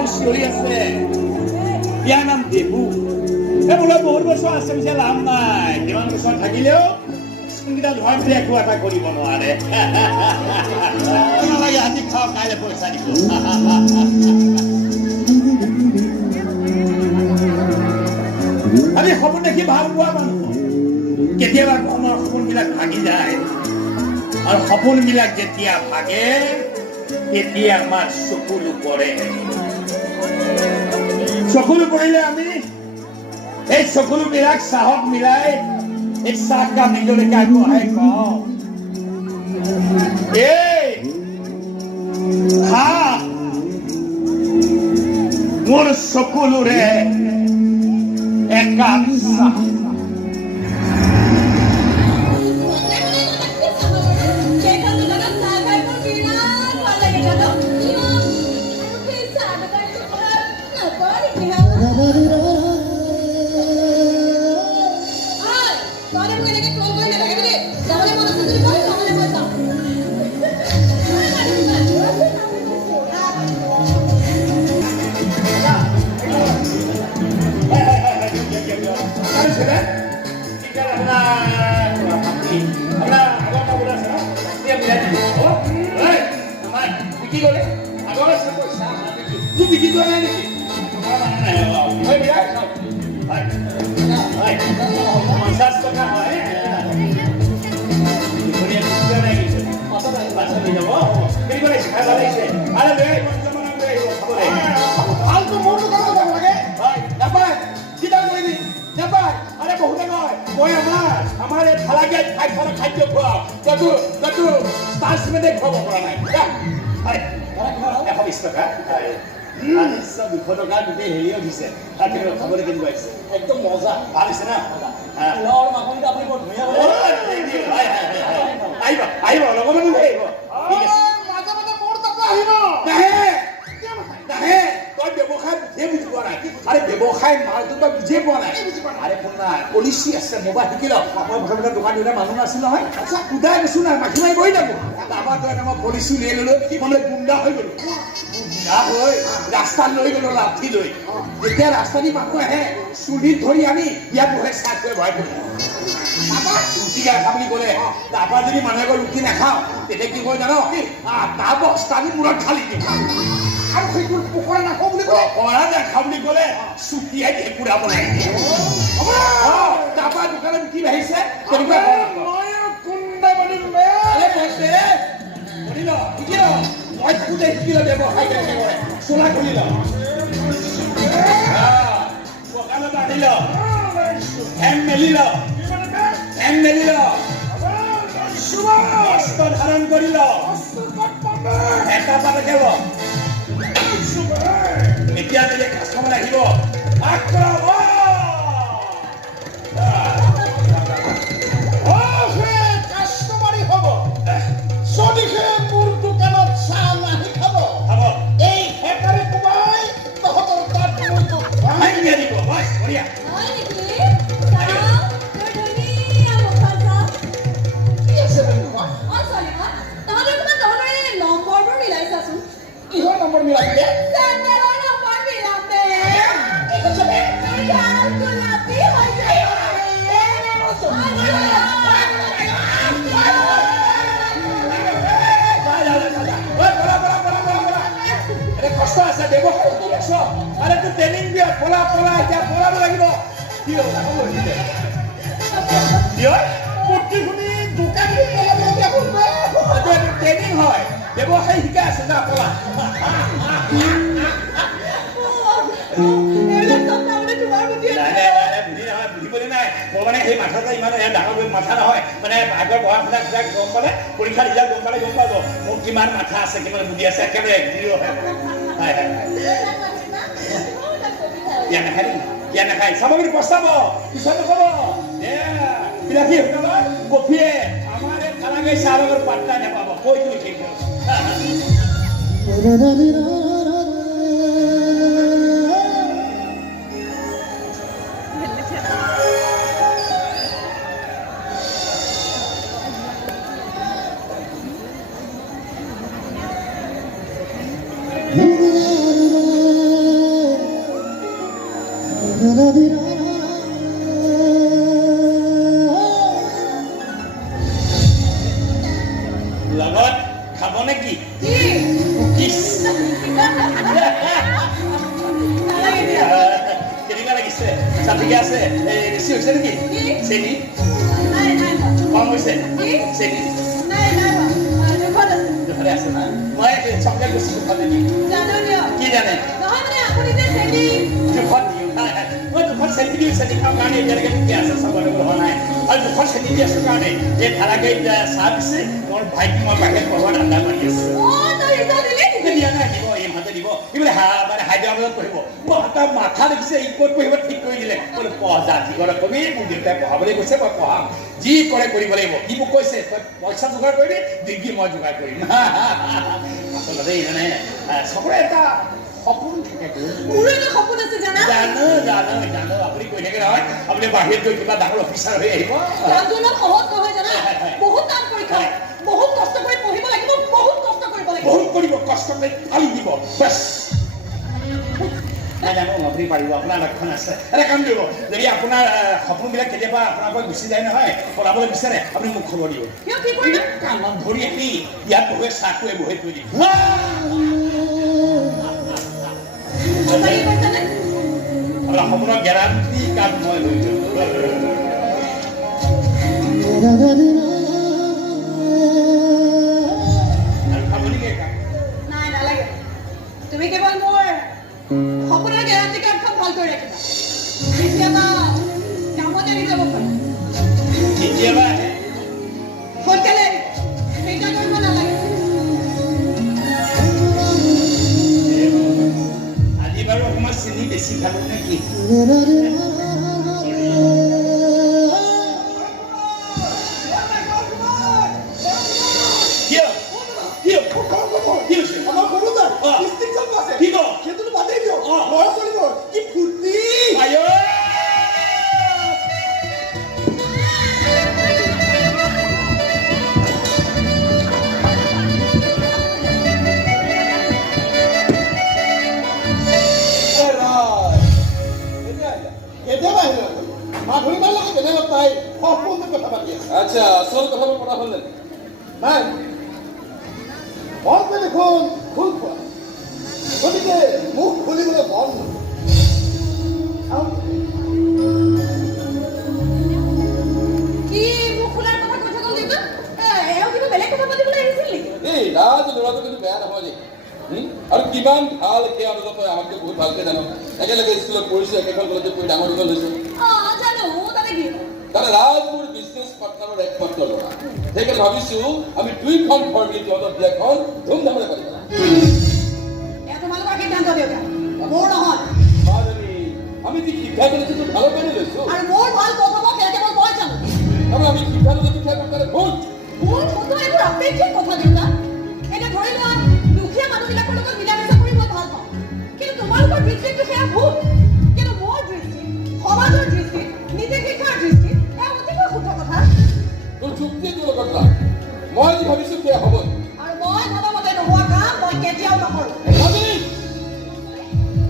মোক চিঞৰি আছে ইয়াৰ নাম দেবু বোলে বহুত বছৰ আছে পিছে লাভ নাই কিমান বছৰ থাকিলেও স্কিনকেইটা ধোৱাৰ পিছত একো এটা কৰিব নোৱাৰে নালাগে আজি খাওঁ কাইলৈ পইচা দিব আমি সপোন দেখি ভাল পোৱা মানুহ কেতিয়াবা আমাৰ সপোনবিলাক ভাগি যায় আৰু সপোনবিলাক যেতিয়া ভাগে তেতিয়া আমাৰ চকুলো পৰে চকুলো পৰিলে আমি এই চকুলোবিলাক চাহত মিলাই এক চাহকাপ নিজলৈকে আগবঢ়াই কওঁ এই খা মোৰ চকুলোৰে একাপ চাহ একদম মজা ভাল হৈছে না আপুনি বৰ ধুনীয়া আহিব আহিব লগতে আহিব মাজে মাজে মোৰ তাতো আহিব নাহে তই ব্যৱসায় বুজিয়ে বুজি পোৱা নাই আৰে ব্যৱসায় মালটো তই বুজিয়ে পোৱা নাই আৰে শুনা পলিচি আছে মোবাইল শিকি ল মই প্ৰথমতে দোকান দিওঁতে মানুহ নাছিল নহয় আচ্ছা উদাই গৈছো নাই মাখি মাৰি বহি থাকো তাৰপৰা তই এটা মই পলিচি লৈ ল'লো মানে গুণ্ডা হৈ গ'লো হৈ ৰাস্তাত লৈ গ'লো লাঠি লৈ যেতিয়া ৰাস্তা দি মানুহ আহে চুলিত ধৰি আনি ইয়াত বহে চাহ কৰি ভৰাই পৰি ৰুটি নাখা বুলি ক'লে তাৰপৰা যদি মানুহে কয় ৰুটি নাখাওঁ তেতিয়া কি কয় জানো তাৰ বস্তা দি মূৰত ঢালি দিম আৰু সেইটো পকৰা নাখাওঁ বুলি কয় পকৰা নাখাওঁ বুলি ক'লে চুটিয়াই ঢেকুৰা বনাই দিয়ে তাৰপৰা দোকানত কি বাঢ়িছে তেনেকুৱা মই থাকোঁতে শিকি ল ব্যৱসায় কেনেকৈ কৰে চোলা খুলি ল দোকানত আনি ল ফেন মেলি ল ধাৰণ কৰি ল এটা পাতে ল এতিয়া যদি কাষ্টমাৰ আহিব কাষ্টমাৰী হ'ব যদিহে মোৰ দোকানত চাহ নাহি খাব এই হেকাৰে কোবাই তহঁতৰ তাত মই দিব বছ বঢ়িয়া কিহৰ নম্বৰ মিলাইছে কষ্ট আছে ব্যৱসায় কৰি আছ আৰে তোৰ ট্ৰেইনিং দিয়া পলা এতিয়া পলাব লাগিব কি হ'ল প্ৰতি শুনি দোকান ট্ৰেইনিং হয় ব্যৱসায় শিকাই আছে না পলা বুজিবলৈ নাই মই মানে সেই মাথাটা ইমান ডাঙৰ মাথা নহয় মানে আগৰ পঢ়া শুনা গম পালে পৰীক্ষা ৰিজাল্ট গম পালে গম পাব মোৰ কিমান মাথা আছে কিমান বুদ্ধি আছে একেবাৰে ইয়াত নাখায় চাব বুলি প্ৰস্তাৱ পিছত নক'ব বিলাসী হোটেলৰ কফিয়ে আমাৰ এই খানাগাই চাহ লগত পাত্তা নাপাব কৈ তুমি ঠিক লগত খাব নেকি কেনেকুৱা লাগিছে চাঠিকে আছে বেছি হৈছে নেকি চেনি কম হৈছে চেনি দুখতে আছে না মই চকলেট বেছি দুখতে দিম কি জানে দুখত দিওঁ মই দুখত চেনি দিওঁ চেনি খাওঁ কাৰণে এতিয়ালৈকে ঠিকে আছে চবৰে হোৱা নাই আৰু দুখত চেনি দি আছোঁ কাৰণে এই ধাৰাকে চাহ দিছে মোৰ ভাইটি মই বাহিৰত পঢ়োৱা ধান্দা মাৰি আছোঁ দিয়া নাই দিব ইহঁতে দিব এইবোলে মানে হায়দৰাবাদত পঢ়িব মই তাৰ মাথা দেখিছে ই ক'ত পঢ়িব ঠিক কৰি দিলে বোলে পঢ়া যা যি কৰে কবি মোৰ দেউতাই পঢ়াবলৈ কৈছে মই পঢ়াম যি কৰে কৰিব লাগিব সি মোক কৈছে তই পইচা যোগাৰ কৰিবি ডিগ্ৰী মই যোগাৰ কৰিম আচলতে মানে চবৰে এটা সপোন থাকে জানো আপুনি কৈ থাকে নহয় আপুনি বাহিৰত গৈ কিবা ডাঙৰ অফিচাৰ হৈ আহিব বহুত কষ্ট কৰি পঢ়িব লাগিব বহুত কৰিব কষ্ট কৰি ফালি দিব বাছ জানো আপুনি পাৰিব আপোনাৰ লক্ষণ আছে এটা কাম কৰিব যদি আপোনাৰ সপোনবিলাক কেতিয়াবা আপোনাৰ পৰা গুচি যায় নহয় পঢ়াবলৈ বিচাৰে আপুনি মোক খবৰ দিব কামত ধৰি আহি ইয়াত বহে চাহটোৱে বহে থৈ দিম আপোনাৰ সপোনৰ গেৰাণ্টি কাম মই লৈ তুমি কেৱল মোৰ সপোনৰ গেৰাণ্টি কাৰ্ডখন ভাল কৰি ৰাখিবা কেতিয়াবা কামতে আহি যাব পাৰা কেতিয়াবা সোনকালে চিন্তা কৰিব নালাগে আজি বাৰু অকণমান চেনি বেছি খালো নেকি আচ্ছা আসল কথাবোৰ পতা হ'ল নাই মন দেখোন খোল খোৱা গতিকে মুখ খুলিবলৈ মন কি মুখ খোলাৰ কথা কৈ থাকক দেউতা এওঁ কিবা বেলেগ কথা পাতিবলৈ আহিছিল নেকি এই ৰাজ ল'ৰাটো কিন্তু বেয়া নহয় দেই আৰু কিমান ভাল সেয়া অনুভৱ তই আমাতকৈ বহুত ভালকৈ জানো একেলগে স্কুলত পঢ়িছোঁ একেখন কলেজত পঢ়ি ডাঙৰ দীঘল হৈছোঁ জানো তাতে কি তাতে ৰাজ মোৰ বিজনেছ পাৰ্টনাৰৰ একমাত্ৰ ল'ৰা সেইকাৰণে ভাবিছোঁ আমি দুইখন ঘৰ মিলি তহঁতৰ বিয়াখন ধুমধামেৰে পাতিম তোমালোকৰ সিদ্ধান্ত দেউতা মোৰ নহয় আমি যি সিদ্ধান্ত লৈছোঁ ভালৰ কাৰণে লৈছোঁ আৰু মোৰ ভাল প্ৰথম কেৱল মই জানো আৰু আমি সিদ্ধান্ত লৈছোঁ সেয়া কাৰণে ভুল মোৰ মতো এইবোৰ আপেক্ষিক কথা দেউতা এতিয়া ধৰি লোৱা দুখীয়া মানুহবিলাকৰ লগত মিলা মিছা কৰি মই ভাল পাওঁ কিন্তু তোমালোকৰ দৃষ্টিটো সেয়া ভুল কিন্তু মোৰ দৃষ্টি সমাজৰ দৃষ্টি নিজে শিক্ষাৰ দৃষ্টি এয়া অতিকৈ শুদ্ধ কথা তোৰ যুক্তি তোৰ লগত লাভ মই যি ভাবিছোঁ সেয়া হ'ব আৰু মই ভাবামতে নোহোৱা কাম মই কেতিয়াও নকৰোঁ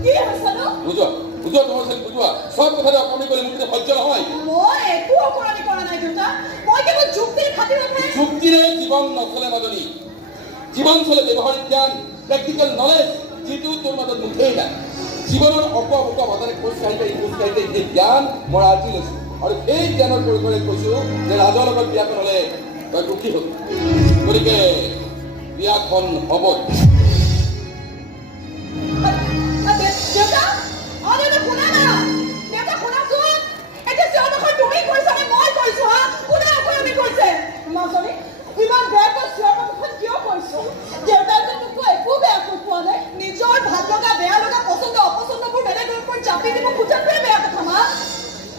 কি হৈছেনো বুজোৱা তোমাৰ চেল বুজোৱা চব কথাতে অকণি কৰি মোক সহ্য নহয় মই একো অকৰণি কৰা নাই দেউতা মই কেৱল যুক্তিৰ খাতিৰতহে যুক্তিৰে জীৱন নচলে মাজনী জীৱন চলে ব্যৱহাৰিক জ্ঞান প্ৰেক্টিকেল নলেজ যিটো তোৰ মাজত মুঠেই নাই জীৱনৰ অপা মাজেৰে খোজ কাঢ়িতে সেই জ্ঞান মই আজি লৈছোঁ আৰু সেই জ্ঞানৰ পৰিসৰে কৈছোঁ যে ৰাজৰ লগত বিয়াখন হ'লে তই দুখী হ'ল গতিকে বিয়াখন হ'ব নিজৰ ভাল লগা বেয়া লগা পচন্দ অপচন্দবোৰ বেলেগৰ ওপৰত চাপি দিব খোজাটোৱে বেয়া কথা মা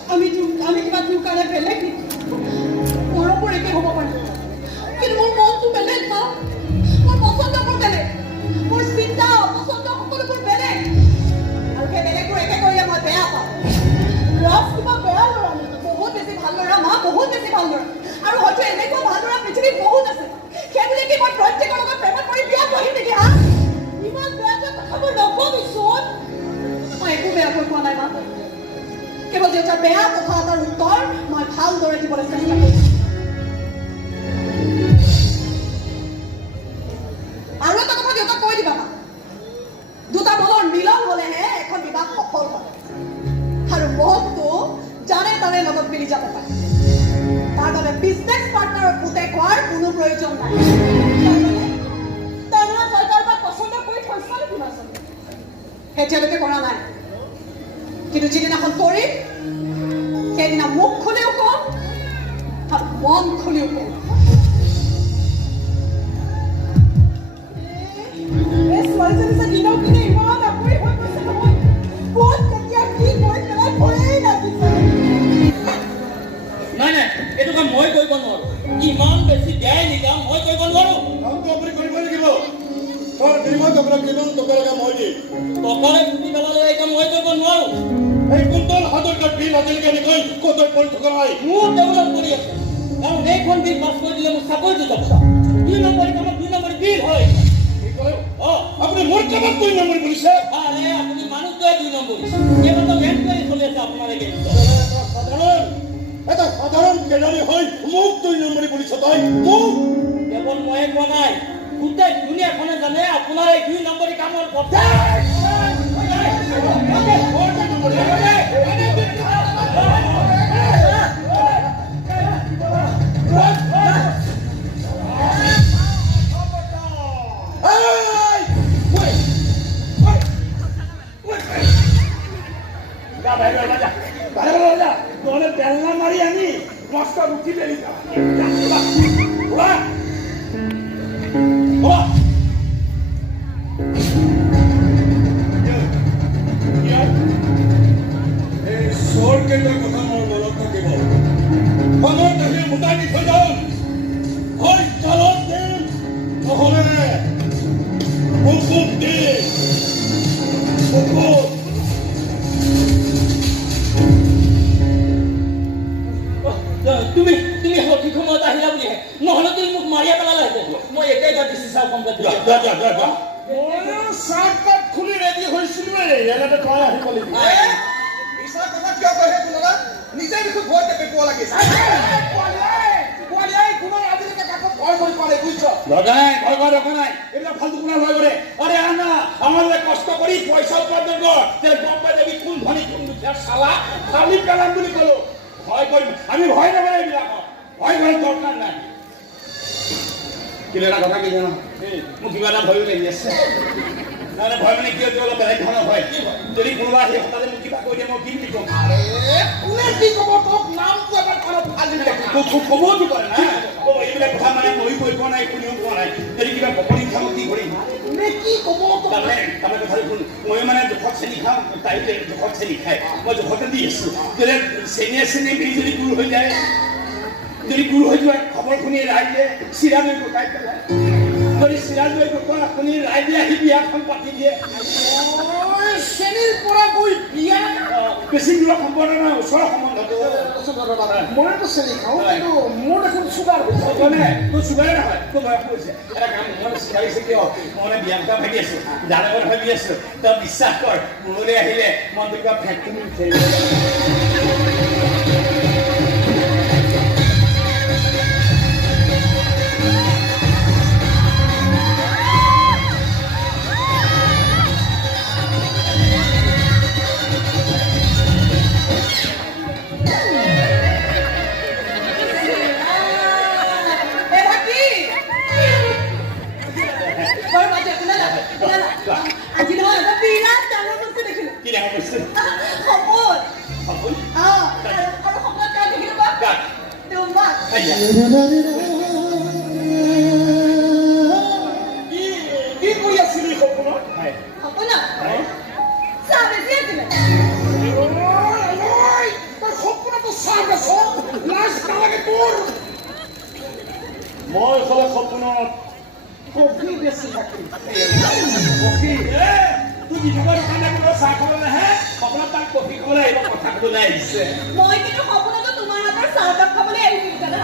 আমি কিবা তোৰ কাৰণে বেলেগ মৰমবোৰ একে হ'ব পাৰে কিন্তু মোৰ মনটো বেলেগ মা মোৰ পচন্দবোৰ বেলেগ মোৰ চিন্তা অপচন্দ সকলোবোৰ বেলেগ আৰু সেই বেলেগবোৰ একে কৰিলে মই বেয়া পাওঁ ৰাজ কিবা বেয়া ল'ৰা বহুত বেছি ভাল ল'ৰা মা বহুত বেছি ভাল ল'ৰা আৰু হয়তো এনেকুৱা ভাল ল'ৰা পৃথিৱীত বহুত আছে সেইবুলি কি মই প্ৰত্যেকৰ লগত প্ৰেমত কৰি বিয়া কৰিম নেকি হা ইমান বেয়াকৈ কথাবোৰ নকবিচোন মই একো বেয়াকৈ কোৱা নাই মা কেৱল দেউতাৰ বেয়া কথা এটাৰ উত্তৰ মই ভালদৰে দিবলৈ চেষ্টা কৰিছোঁ এতিয়ালৈকে কৰা নাই কিন্তু যিদিনাখন কৰিম সেইদিনা মুখ খুলিও কম আৰু মন খুলিও কম এই ছোৱালীজনী যে দিনক দিনে ইমান আগুৰি হৈ গৈছে নহয় ক'ত কেতিয়া কি কৰি পেলাই ভয়েই লাগিছে নাই নাই এইটো কাম মই কৰিব নোৱাৰো ইমান বেছি বেয়াই নিকাম মই কৰিব নোৱাৰো কামটো আপুনি কৰিব লাগিব তাৰ বিনিময়ত আপোনাক কিমান টকা লগা মই দিম টকাৰে ফুটি পেলালে এই কাম মই কৰিব নোৱাৰো এই কুন্তল হাজাৰ বিল আজিলৈকে এনেকৈ ক'ত পৰি থকা নাই মোৰ ডেভেলপ কৰি আছে কাৰণ এইখন বিল পাছ কৰি দিলে মোৰ চাকৰিটো যাব 2 নম্বৰী কামত 2 নম্বৰী বিল হয় আপুনি মোৰ কামত 2 নম্বৰ বুলিছে আৰে আপুনি মানুহটোৱে 2 নম্বৰী কেইবাটাও এনকুৱাৰী চলি আছে আপোনাৰ এগেইনষ্টত এটা সাধাৰণ কেলাৰী হৈ মোক 2 নম্বৰী বুলিছ তই মোক কেৱল ময়ে কোৱা নাই গোটেই দুনিয়াখনে জানে আপোনাৰ এই 2 নম্বৰী কামৰ কথা বেলনা মাৰি আনি মস্ত ৰুটি বেলি চোৰ কেইটাৰ কথা মোৰ মনত থাকিব সময় দেখিলে মোটাই দি থৈ যাম হয় কালত দিম নহলে বুকুত দিম বুকুত তুমি সঠিক সময়ত আহিলা বুলিহে নহলে তুমি মোক মাৰিয়া পেলালেহেঁতেন মই একেই বাদ দিছি চাহ কমপ্লেট চাহকাপ খুলি ৰেডি হৈছিলো ইয়াতে তই আহিব লাগিব মিছা কথা কিয় কয় কোনোবা নিজে দেখোন ভয়তে পেটোৱা লাগিছে আজিলৈকে কাকো ভয় কৰি পালে বুজিছ ভয় নাই এইবিলাক ফালতু কোনে ভয় কৰে আরে আনা আমাদের কষ্ট করি পয়সা উপার্জন কর তাহলে গপ্পা দেবী কোন ধনী কোন দুঃখের শালা খালি পেলাম বুলি কলো ভয় করি আমি ভয় নেব না এইবিলাক ভয় করে দরকার নাই কিন্তু এটা কথা কি জানো মোক কিবা এটা ভয় লাগি আছে মানে ভয় মানে কি অলপ বেলেগ ধৰণৰ ভয় যদি কোনোবা আহি হঠাতে মোক কিবা কৈ দিয়ে মই কি ক'ম কোনে কি ক'ব তোক নামটো এবাৰ ঘৰত ফালি ক'বতো পাৰে না এইবিলাক কথা মানে মই কৈ পোৱা নাই কোনেও পোৱা নাই যদি কিবা বকনি খাম কি কৰিম কোনে কি ক'ব তাৰমানে কথা শুন মই মানে জোখত চেনি খাম তাই জোখত চেনি খায় মই জোখতে দি আছো যদি চেনি মিলি যদি দূৰ হৈ যায় যদি দূৰ হৈ যোৱা খবৰ শুনি ৰাইজে চিৰা লৈ গোটাই পেলাই যদি চিৰা লৈ গোটা শুনি ৰাইজে আহি বিয়াখন পাতি দিয়ে চেনিৰ পৰা গৈ বিয়া বেছি দূৰৰ সম্পৰ্ক নহয় ওচৰৰ সম্বন্ধটো মইতো চেনি খাওঁ কিন্তু মোৰ দেখোন চুগাৰ হৈছে তোৰ চুগাৰে নহয় তোৰ বয়স হৈছে এটা কাম মই চিকাৰিছে কিয় মই মানে বিয়া কথা ভাবি আছো জানিবলৈ ভাবি আছো তই বিশ্বাস কৰ মোলৈ আহিলে মনটো কিবা ফেক্টৰী উঠে আজি নহয় এটা বিৰাট ডাঙৰ বস্তু দেখিলো কি দেখা গৈছে সপোন সপোন আৰু সপোনত কাক দেখিলো বা তোমাক কি কৰি আছিলি সপোনত সপোনত চাহ বেছি আছিলে সপোনতো চাহ বেছ লাজ নালাগে তোৰ মই ক'লে সপোনত কফি বেছি থাকি কফি তোৰ যিভাগৰ দোকানে কোনো চাহ খাবলৈ নাহে সপোনত তাক কফি খাবলৈ আহিব কথা ক'বলৈ আহিছে মই কিন্তু সপোনতো তোমাৰ হাতৰ চাহ কাপ খাবলৈ আহিছিলো জানা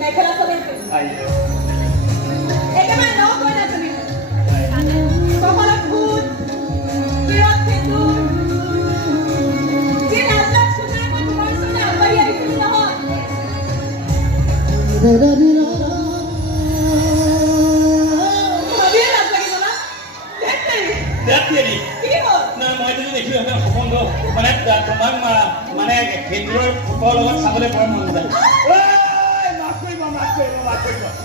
মেখেলা চাদৰ একেবাৰে ন কৈ নাজানিম কপালত ভূত কিৰত খেতুৰ যি ৰাস্তাত চুনাই মই তোমাৰ ওচৰলৈ আগবাঢ়ি আহিছিলো নহয় ভাবিয়ে লাজ লাগি গ'লা কি হ'ল মই যদি দেখি সপোন মানে তোমাক মানে খেতিৰ ফুটৰ লগত চাবলৈ বৰ মন যায় মাফ কৰিব মই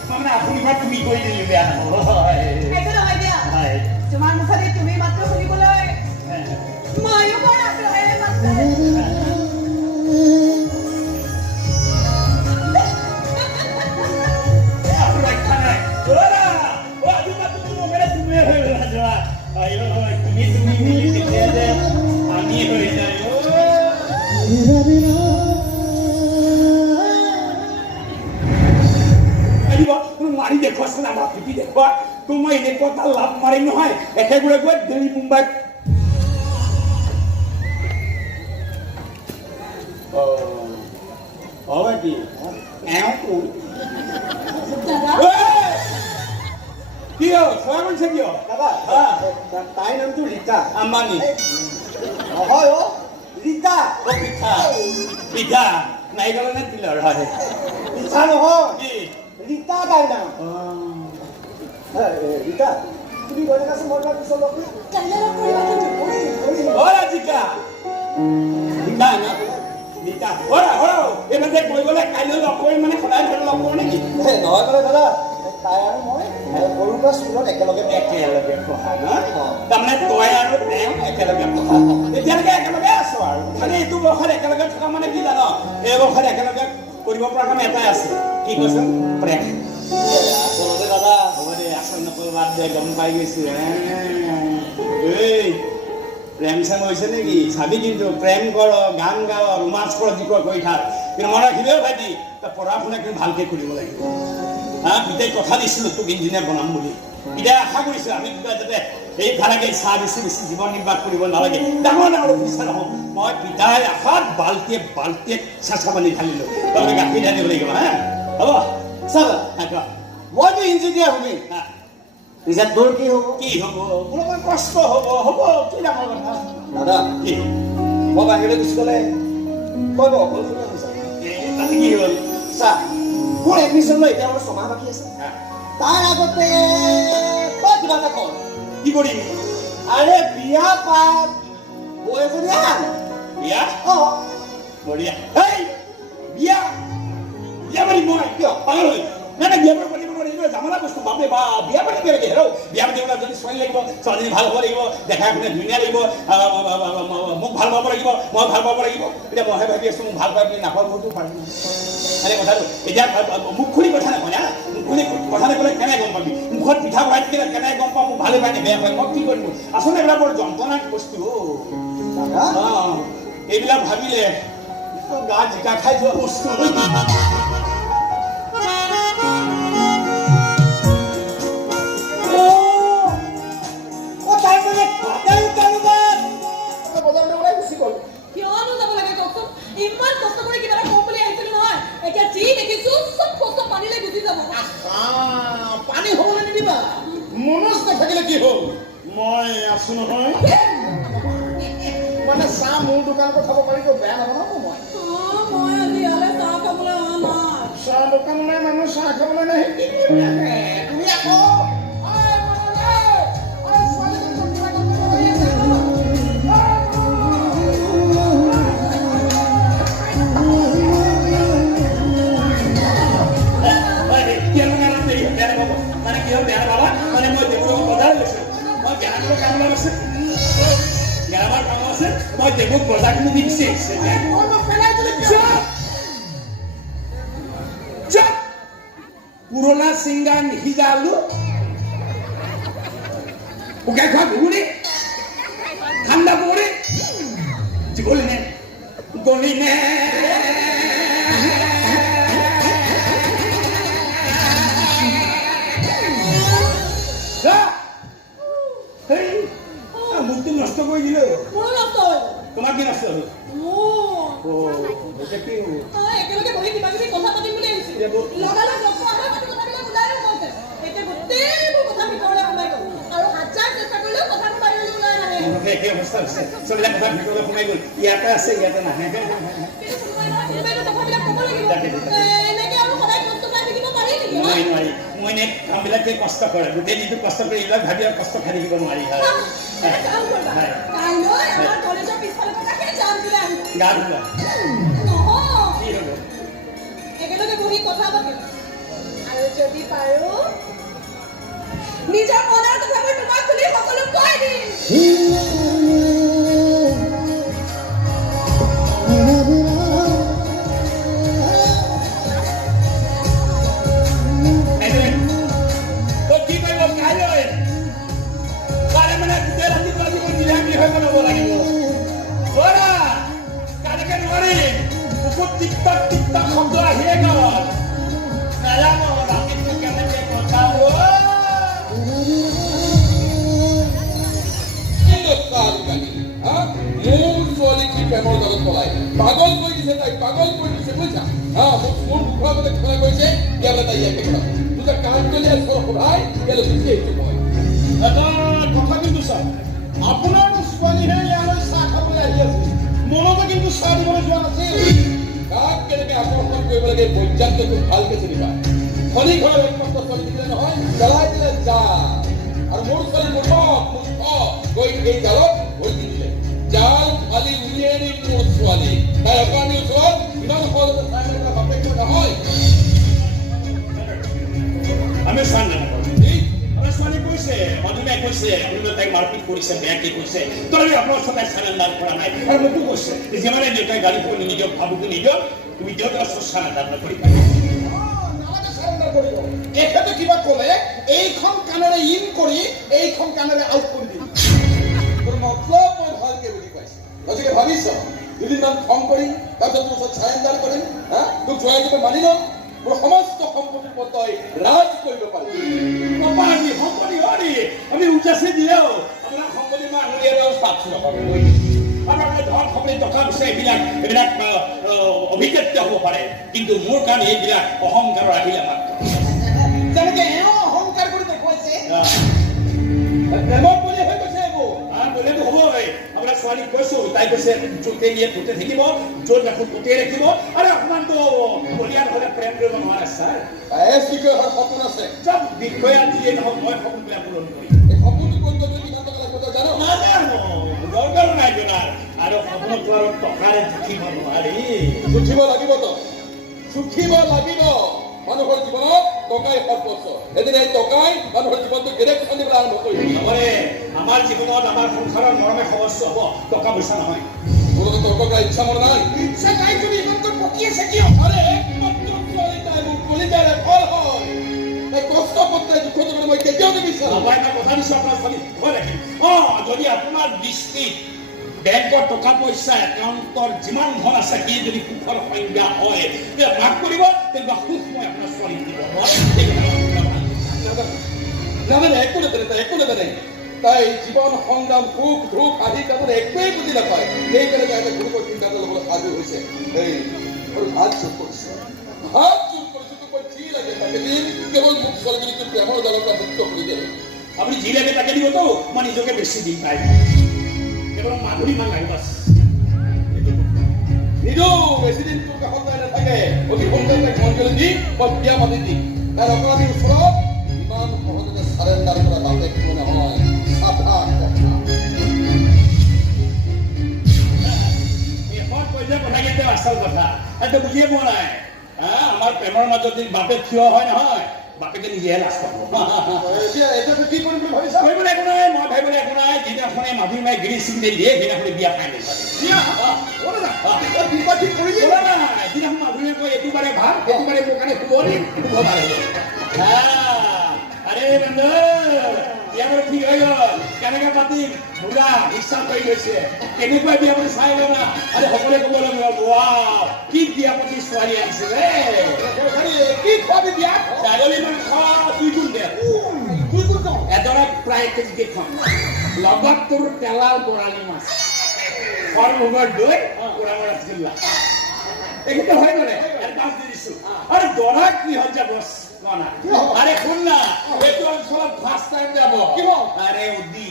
মানে আপুনি তুমি কৰি দিলো বেয়া একো নহয় দিয়া হয় তোমাৰ মুখেদি তুমি মাত্ৰ শুনিবলৈ ময়ো বৰ আগ্ৰহেৰে মাত্ৰ ৰক্ষা নাই আজি মাত্ৰ তুমি তুমি হৈ যোৱা তুমি মিলি তেতিয়া যে আমি হৈ যায় মাৰি দেখুৱাচোন আমাৰ টিপি দেখুৱা তোৰ মই এনেকুৱা এটা লাভ মাৰিম নহয় একেবাৰে গৈ দিল্লী মুম্বাইত কি কি হ'ল খোৱা কৰিছে কিয় দাদা তাইৰ নামটো ৰীতা আম্বানী নহয় অ' ৰীতা পিঠা পিঠা নাৰিকলৰ নে তিলৰ হয় ৰীতা নহয় কি ৰীতা তাইৰ নাম ৰীতা তুমি গৈ থাকাচোন মই তোমাৰ পিছত লগ কৰিম কাইলৈ লগ কৰিবা কিন্তু অ ৰাজিকা ৰীতা না ৰীতা এইবাৰ যে কৈ গ'লে কাইলৈ লগ কৰিম মানে সদায় ধৰি লগ কৰোঁ নেকি নহয় মানে দাদা তাই আৰু মই সৰুৰ পৰা স্কুলত একেলগে পঢ়া ন তাৰমানে তই আৰু তেওঁ একেলগে পঢ়া এতিয়ালৈকে একেলগে আছো আৰু খালি এইটো বয়সত একেলগে থকা মানে কি জান এই বয়সত একেলগে কৰিব পৰা কাম এটাই আছে কি কৈছোন প্ৰেম আচলতে দাদা হ'ব দে আচল নকল বাদ দে গম পাই গৈছো এই প্ৰেম চেম হৈছে নেকি চাবি কিন্তু প্ৰেম কৰ গান গাৱ ৰোমাঞ্চ কৰ যি কৰ কৰি থাক কিন্তু মনত ৰাখিলেও ভাইটি তই পঢ়া শুনা কিন্তু ভালকে কৰিব লাগিব গোটেই কথা দিছিলোঁ তোক ইঞ্জিনিয়াৰ বনাম বুলি এতিয়া আশা কৰিছোঁ আমি যাতে এই ভাড়াকে চাহ বেছি বেছি জীৱন নিৰ্বাহ কৰিব নালাগে ডাঙৰ ডাঙৰ অফিচাৰ হওঁ মই পিতাই আশাত বাল্টিয়ে চেঁচা পানী ঢালিলোঁ তই গাখীৰ ঢালিব লাগিব হা হ'ব চাব মইতো ইঞ্জিনিয়াৰ হ'মেই পিছে তোৰ কি হ'ব কি হ'ব মোৰ অকণ কষ্ট হ'ব কি ডাঙৰ কথা দাদা কি মই বাহিৰলৈ গুচি গ'লে মই অকলশৰীয়া হৈছা তাতে কি হ'ল চা মোৰ এডমিশ্যন লৈ এতিয়া মোৰ ছমাহ বাকী আছে তাৰ আগতে তই কিবা এটা কৰ কি কৰিম আৰে বিয়া পাত বৌ এজনী আন বিয়া অঁ বঢ়িয়া এই বিয়া বিয়া পাতিম মই কিয় পাগল হৈ নাই বিয়া পাতিব নোৱাৰিম জামালা বস্তু বাপৰে বা বিয়া পাতিব লাগে হেৰৌ বিয়া পাতিবলৈ যদি ছোৱালী লাগিব ছোৱালীজনী ভাল হ'ব লাগিব দেখাই শুনে ধুনীয়া লাগিব মোক ভাল পাব লাগিব মই ভাল পাব লাগিব এতিয়া মইহে ভাবি আছোঁ মোক ভাল পাই বুলি নাপাব বহুতো পাৰিম এনে কথাটো এতিয়া মুখ খুলি কথা নকয় না মুখ খুলি কথা নক'লে কেনেকৈ গম পাবি মুখত পিঠা ভৰাই থাকিলে কেনেকৈ গম পাওঁ মোক ভালে পায় নে বেয়া পায় মই কি কৰিম আচলতে এইবিলাক বৰ যন্ত্ৰণাৰ বস্তু দাদা এইবিলাক ভাবিলে গা জিকা খাই যোৱা বস্তু কিয়নো যাব লাগে কওকচোন ইমান কষ্ট কৰি কিবা এটা কম বুলি আহিছিলো নহয় এতিয়া যি দেখিছো চব কষ্ট পানীলৈ গুচি যাব পানী হ'বলৈ নিদিবা মনোজ নাথাকিলে কি হ'ল মই আছো নহয় মানে চাহ মোৰ দোকানটো খাব পাৰিব বেয়া নহ'ব মই মই আজি ইয়ালৈ চাহ খাবলৈ অহা নাই চাহ দোকানলৈ মানুহ চাহ খাবলৈ নাহে তুমি আকৌ মানে কি হ'ল বেয়া বাবা মানে মই দেৱৰ বজাৰ লৈছোঁ মই গেৰামালৰ কাম লৈ আছোঁ গেৰামাৰ কাম আছে মই দেৱক বজাৰখিনি দি দিছে পুৰণা চিংগাৰ নিসিজা আলু শুকাই খোৱা ঘুগুনি ঠাণ্ডা পকৰি গলিনে মুখটো নষ্ট কৰি দিলো তোমাৰ কি নষ্ট হ'ল একেলগে বহি কিবা কিবি কথা পাতিম বুলি ভাবিছিলো লগালগ লগ পোৱা হয় কথাবিলাক ওলাই গৈছে এতিয়া গোটেইবোৰ কথা ভিতৰলৈ সোমাই গ'ল আৰু হাজাৰ চেষ্টা কৰিলেও কথাবোৰ বাহিৰলৈ ওলাই নাহে একে অৱস্থা হৈছে চববিলাক কথা ভিতৰলৈ সোমাই গ'ল ইয়াতে আছে ইয়াতে নাহে কথাবিলাক ক'ব লাগিব এনেকে আৰু সদায় কষ্ট পাই থাকিব পাৰি নেকি নোৱাৰি মই এনে কামবিলাকে কষ্ট কৰে গোটেই দিনটো কষ্ট কৰি এইবিলাক ভাবি আৰু কষ্ট খাই থাকিব নোৱাৰি কাইলৈ আমাৰ কলেজৰ পিছফালে থকাকে যাম দিলে গা ধুবা নহয় কি হ'ব একেলগে বহি কথা পাতিম আৰু যদি পাৰো নিজৰ মনৰ কথাবোৰ তোমাক ওচৰ সভাই ইয়ালৈ গুচি আহিছো মই। এটা কথা কিন্তু চাওক, আপোনাৰ ছোৱালীহে ইয়ালৈ চাহ খাবলৈ আহি আছে, মনতে কিন্তু চাহ দিবলৈ যোৱা নাছিল। কাক কেনেকে আকৰ্ষণ কৰিব লাগে পৰ্যাপ্ত খুব ভালকে চিনি পায়। ধনী ঘৰৰ একমাত্ৰ ছোৱালী দিলে নহয়, জ্বলাই দিলে জাল। আৰু মোৰ ছোৱালী মূৰ্খ গৈ এই জালত ভৰি দিলে। জাল ফালি উলিয়াই নি মোৰ ছোৱালী তাই অকাৰণীৰ ওচৰত ইমান সহজতে চাই মেলা বাপেক নহয়। আমি চান নাপাওঁ। আমাৰ ছোৱালী কৈছে, মধুমাই কৈছে, আপুনি তাইক মাৰপিট কৰিছে, বেয়াকে কৈছে, তথাপি আপোনাৰ ওচৰত তাই চাৰেণ্ডাৰ কৰা নাই। আৰু মোকো কৈছে যিমানে দেউতাই গালি শুনি নিদিয়ক, ভাবুকো নিদিয়ক, তুমি দেউতাৰ ওচৰত চাৰেণ্ডাৰ নকৰিবা। নালাগে চাৰেণ্ডাৰ কৰিব। তেখেতে কিবা ক'লে এইখন কাণেৰে ইন কৰি এইখন কাণেৰে আউট কৰি দিম। তোৰ মতলব মই ভালকে বুজি পাইছো। গতিকে ভাবিছ দুদিনমান খং কৰিম, তাৰপিছত তোৰ ওচৰত চাৰেণ্ডাৰ কৰিম, তোক জোৱাই হিচাপে মানি ল'ম, মোৰ সমস্ত সম্পত্তিৰ ওপৰত তই ৰাজ কৰিব পাৰিবি। সম্পত্তি আমি উজাচি দিলেও আপোনাৰ সম্পত্তি মই আঙুলিয়াই চাপ নাপাব। আপোনাৰ ধন সম্পত্তি টকা পইচা এইবিলাক অভিজ্ঞতা হ'ব পাৰে, কিন্তু মোৰ কাৰণে এইবিলাক অহংকাৰৰ আহিলে মাত্ৰ। যেনেকে এওঁ অহংকাৰ কৰি দেখুৱাইছে, প্ৰেমত বুলি হৈ গৈছে এইবোৰ। বোলেতো হ'বই। আপোনাৰ ছোৱালীক কৈছো, তাই কৈছে য'তে নিয়ে ত'তে থাকিব, য'ত ৰাখো ত'তেই ৰাখিব। আৰু অকণমানতো বলিয়া নহ'লে প্ৰেম কৰিব নোৱাৰে ছাৰ। তাই বিষয়ে সপোন আছে, চব বিষয়া যিয়ে নহওক মই সপোনবিলাক পূৰণ কৰিম। এই সপোনটো কোন তই কিমান টকা লাগিব তই জানো? নাজানো, দৰকাৰ নাই জনাৰ। আৰু সপোনতো আৰু টকাৰে জুখিব নোৱাৰি। জুখিব লাগিব তই, জুখিব লাগিব। মানুহৰ জীৱনত টকাই সৰ্বোচ্চ। এদিন এই টকাই মানুহৰ জীৱনটো গেৰেজ খান্দিবলৈ আৰম্ভ কৰিব। নহ'লে আমাৰ জীৱনত আমাৰ সংসাৰৰ মৰমে সৰ্বস্ব হ'ব, টকা পইচা নহয়। মোৰ টকা ইচ্ছা মোৰ নাই। ইচ্ছা নাই যদি ইমানকৈ পকি আছে কিয়? আৰে একমাত্ৰ ছোৱালী তাই মোৰ কলিজাৰে ফল হয়। তাই কষ্ট পত্ৰে দুখ দিবলৈ মই কেতিয়াও নিবিচাৰোঁ। মই এটা কথা দিছোঁ, আপোনাৰ ছোৱালী ভয় ৰাখিম। যদি আপোনাৰ দৃষ্টিত বেংকৰ টকা পইচা একাউণ্টৰ যিমান ধন আছে সি যদি সুখৰ সংজ্ঞা হয়, তেতিয়া ভাগ কৰিব, তেনেকুৱা সুখ মই আপোনাৰ ছোৱালীক দিব নাজানে, একো নাজানে, তাই একো নাজানে। তাই জীৱন সংগ্ৰাম সুখ দুখ আদি তাৰমানে একোৱেই বুজি নাপায়। সেইকাৰণে তাই গুৰুকৰ চিন্তাটো ল'বলৈ সাজু হৈছে। এই মোৰ ভাত চুপ কৰিছে, ভাত চুপ কৰিছে। তোক যি লাগে তাকে দিম, কেৱল মোক ছোৱালীজনী তোৰ প্ৰেমৰ জালৰ পৰা মুক্ত কৰি দে। আপুনি যি লাগে তাকে দিবতো, মই নিজকে বেছি দিম পাই। কেৱল মাধুৰী মান লাগিব। নিদো, বেছিদিন তোৰ কাষত তাই নাথাকে। অতি সোনকালে তাইক মঞ্জুৰি দি মই বিয়া পাতি দিম। তাইৰ অপৰাধীৰ ওচৰত ইমান সহজতে চাৰেণ্ডাৰ কৰা বাপেক নহয়। সাধা কথা কিন্তু আচল কথা এইটো বুজিয়ে পোৱা নাই। আমাৰ প্ৰেমৰ মাজত যদি বাপেক থিয় হয় নহয়, বাপেকে নিজেহে লাজ পাব। কি কৰিম বুলি ভাবিছা? কৰিবলৈ একো নাই, মই ভাবিবলৈ একো নাই। যিদিনাখনে মাধুৰী মায়ে গিৰি চিঙি দিয়ে, সেইদিনাখনে বিয়া ফাইনেল। যিদিনাখন মাধুৰীয়ে কয় এইটো বাৰে ভাল, সেইটো বাৰে মোৰ কাৰণে শুভ দিন, শুভ বাৰ হ'ব। আৰে বন্ধু, বিয়া বাৰু ঠিক হৈ গ'ল। কেনেকে পাতিম বুঢ়া বিশ্বাস কৰি গৈছে। কেনেকুৱা বিয়া পাতি চাই লওঁ না। আৰে সকলোৱে ক'ব লাগিব, ৱাও কি বিয়া পাতি ছোৱালী আহিছে ৰে। কি খোৱাবি বিয়াত? ছাগলী মাংস 2 গুণ দে, 2 গুণ ন, এডৰাত প্ৰায় কেজিকে খাম। লগত তোৰ তেলাল বৰালি মাছ, সৰভোগৰ দৈ, পোৰা ৰসগোল্লা। এইকেইটা হৈ গ'লে এডভান্স দি দিছোঁ। আৰু দৰা কি হ'ল যে বছ কনা। আৰে শুন না, এইটো অঞ্চলত ফাৰ্ষ্ট টাইম যাব। কিয়? আৰে উদি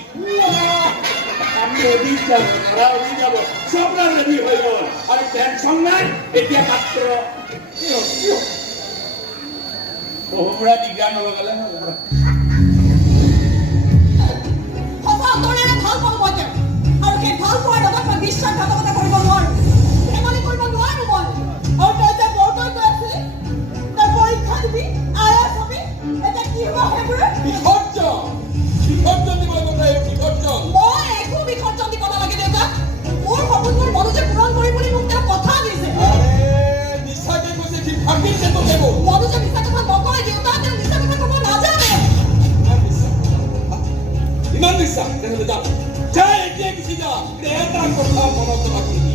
আমি উদি যাব, ধৰা উদি যাব, চব ৰেডি হৈ গ'ল। আৰু টেনশ্যন নাই, এতিয়া মাত্ৰ বহুমূৰা বিজ্ঞান নলগালে নহয়। সঁচা অন্তৰেৰে ভাল পাওঁ মই তেওঁক। আৰু সেই ভাল পোৱাৰ লগত মই বিশ্বাসঘাতকতা কৰিব নোৱাৰো, ধেমালি কৰিব নোৱাৰো মই। আৰু তই যে বৰকৈ কৈ আছিলি তই পৰীক্ষা দিবি, আয়াস হবি, এতিয়া কি হ'ব সেইবোৰে? বিসৰ্জন দিব লাগিব তাই, বিসৰ্জন। মই একো বিসৰ্জন দিব নালাগে দেউতাক। মোৰ সপোনবোৰ মনোজে পূৰণ কৰিম বুলি মোক তেওঁ কথা দিছে। আৰে মিছাকে কৈছে, সি ভাঙিছে তোক এইবোৰ। মনোজে মিছা কথা নকয় দেউতা, তেওঁ মিছা কথা ক'ব নাজানে। ইমান বিশ্বাস তেনেহ'লে যা, যা এতিয়া গুচি যা। এটা কথা মনত ৰাখিবি,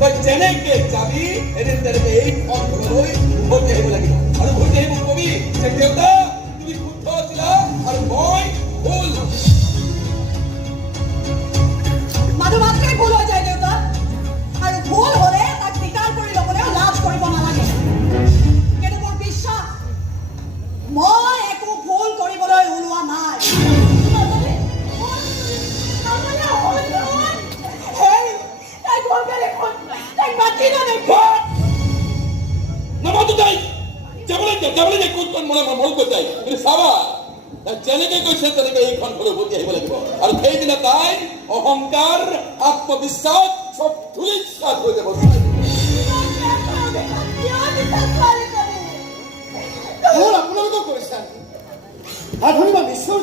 তই যেনেকে যাবি এদিন তেনেকে এই ঘৰলৈ উভতি আহিব লাগিব। আৰু উভতি আহিব কবি যে দেউতা তুমি শুদ্ধ আছিলা আৰু মই ভুল। মানুহ মাত্ৰই ভুল হৈ যায় দেউতা, আৰু ভুল হ'লে তাক স্বীকাৰ কৰি ল'বলৈও লাজ কৰিব নালাগে। কিন্তু মোৰ বিশ্বাস মই একো ভুল তাই যেনেকে কৈছে তেনেকে এইখন ঘৰ উভতি আহিব লাগিব আৰু সেইদিনা তাই অহংকাৰ আত্মবিশ্বাস চব ধূলিসাৎ হৈ যাব মোৰ আপোনালোকক কৈছা সাধনী বা নিশ্চয়